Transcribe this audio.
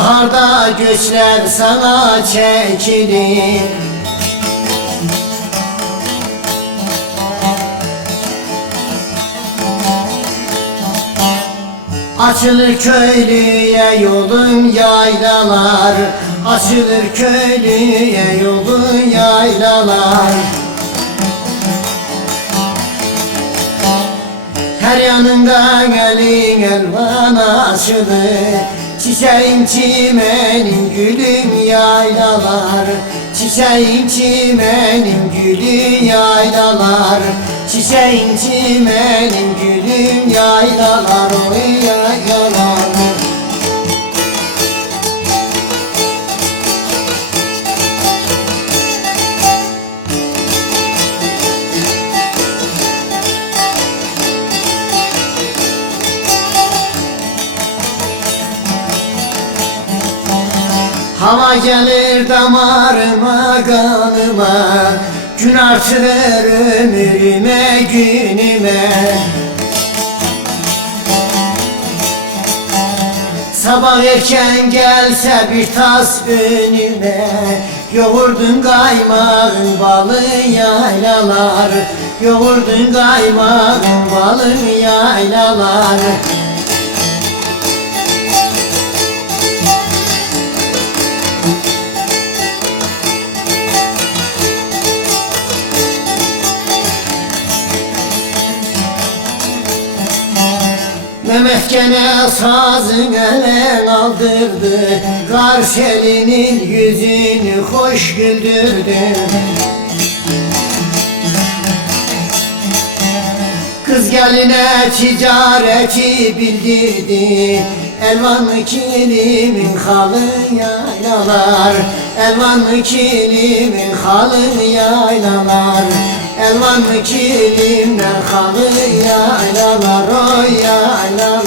Baharda göçler sana çekilir. Açılır köylüye yolun yaylalar, açılır köylüye yolun yaylalar. Her yanından elin elvan açılır, çiçeğin çimenin gülüm yaylalar. Çiçeğin çimenin gülüm yaylalar. Çiçeğin çimenin gülüm yaylalar, oy yaylalar. Hava gelir damarıma kanıma, gün artırır ömrüme günüme. Sabah erken gelse bir tas önüme, yoğurdun kaymağın balı yaylalar. Yoğurdun kaymağın balı yaylalar. Mehmet gene sazın ele aldırdı, karşı elinin yüzünü hoş güldürdü. Kız geline ticareti bildirdi, elvanlı kilimin halı yaylalar. Elvanlı kilimin halı yaylalar. Elvanlı kilimden halı yaylalar, oy yaylalar.